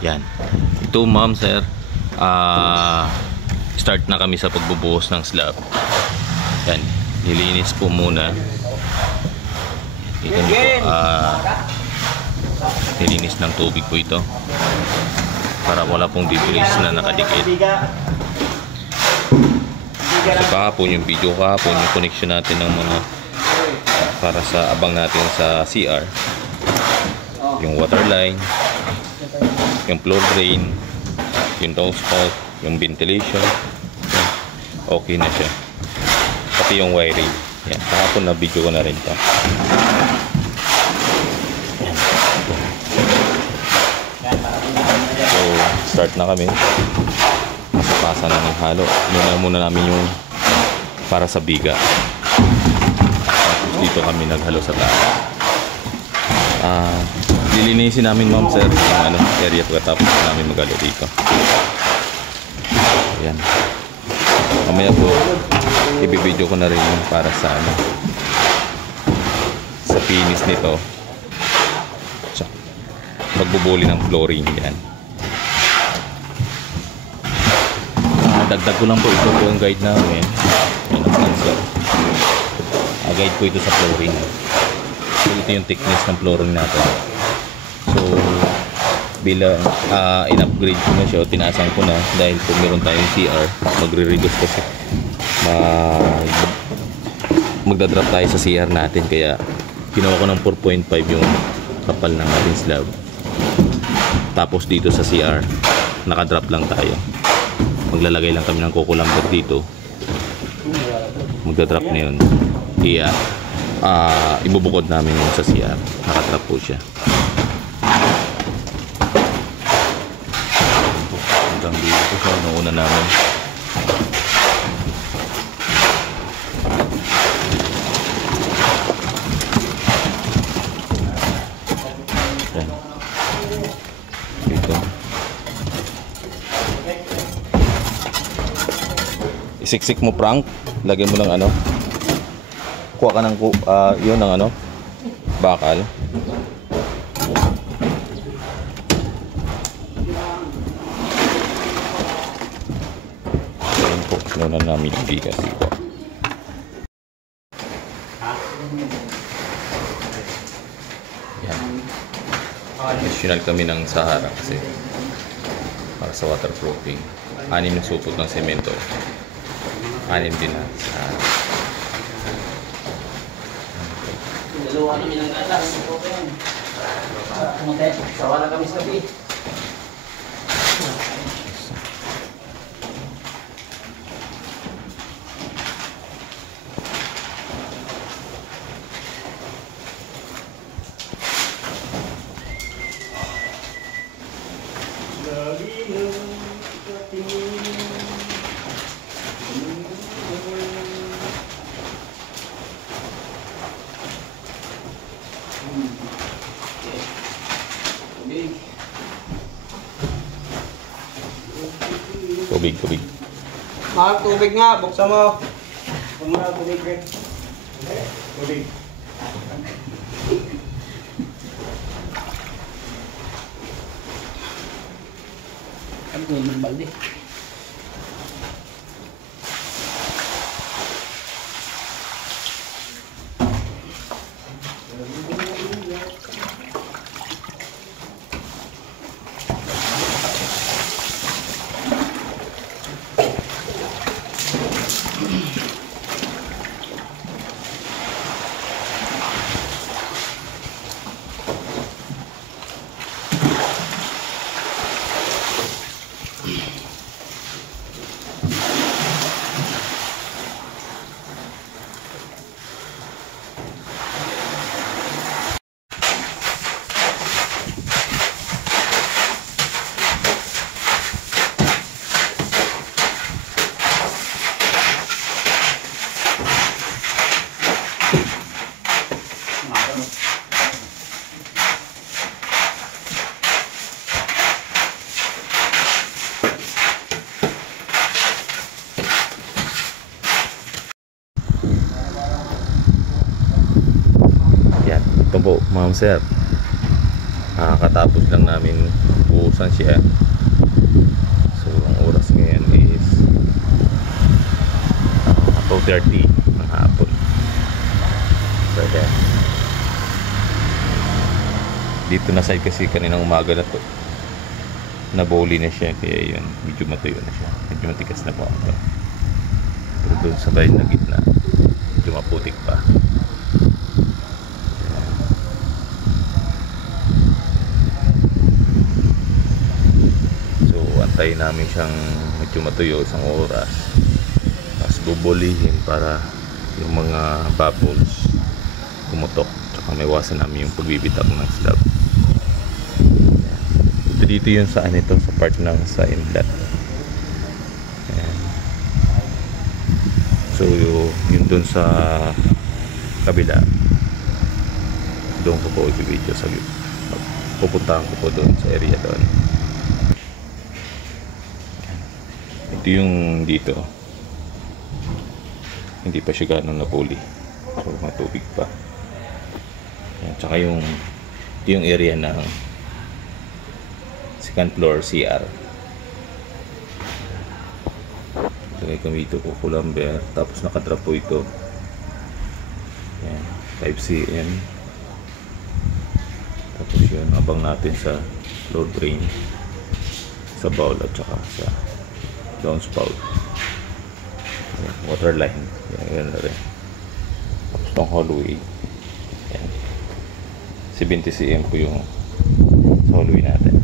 Yan. Ito ma'am sir, start na kami sa pagbubuhos ng slab. Yan, nilinis po muna. Ito po, nilinis ng tubig po ito para wala pong debris na nakadikit. So kahapon yung video, kahapon yung connection natin ng mga para sa abang natin sa CR, yung water line, yung floor drain, yung downspout, yung ventilation, yan, okay na siya. Pati yung wiring, yan, kahapon na video ko na rin ito. So start na kami, pasapasa na ng halo. Muna namin yung para sa biga, tapos dito kami naghalo sa taas. Lilinisin namin ma'am sir yung area pagkatapos namin maghalo dito. Ayan, mamaya po i-video ko na rin yung para sa sa finish nito, magbubuli ng flooring. Yan, dagdag ko lang po, ito po yung guide namin. Yan ang answer, guide po ito sa flooring. So ito yung thickness ng flooring natin. So bilang in-upgrade ko na siya o tinaasan ko na, dahil kung meron tayong CR, magre-reduce kasi magdadrop tayo sa CR natin, kaya ginawa ko ng 4.5 yung kapal ng ating slab. Tapos dito sa CR nakadrop lang tayo, maglalagay lang kami ng coco lumber dito, magdadrop na yun. Ibubukod namin yung sa CR, nakadrop po siya. Hanggang dito sa una namin. Yan. Dito. Isiksik mo Frank, lagyan mo ng kuha ka ng yun ng bakal. Ayan po, sinunan namin yung bigas dito. Yan, additional kami ng Sahara kasi para sa waterproofing. 6 yung supot ng semento, 6 din na Sahara. Dalawa kami ng gatas. Sawa na kami sa gabi. Tubig. Mahal tubig nga, buksan mo. Huwag mo na tubig, Greg. Tubig. Ang tuloy ng balde. Ito po, ma'am sir, kakatapos lang namin nagbubuhusan siya. So ang oras ngayon is 2:30 ng hapon. So then, dito na side kasi kaninang umaga na to, naboli na siya, kaya yun, medyo matuyo na siya, medyo matigas na po ito. Pero doon sa side na gitna, medyo maputik pa. So antayin namin siyang medyo matuyo isang oras, tapos bubulihin para yung mga bubbles pumutok, tsaka may iwasan namin yung pagbibitak ng slab. Dito yun sa ito, sa part ng sa inlet. Ayan. So yun dun sa kabila, doon ko po i-video sa pupuntahan ko po doon sa area doon. Ito yung dito, hindi pa siya ganun napuli, so matubig pa. Ayan. Tsaka yung area ng second floor CR. Lagay kami ito po kulamber, tapos nakadrop po ito. Ayan, 5 cm. Tapos yun, abang natin sa floor drain, sa bowl at saka sa downspout. Ayan, water line. Ayan, na rin. Tapos itong hallway. Ayan, 70 cm po yung hallway natin.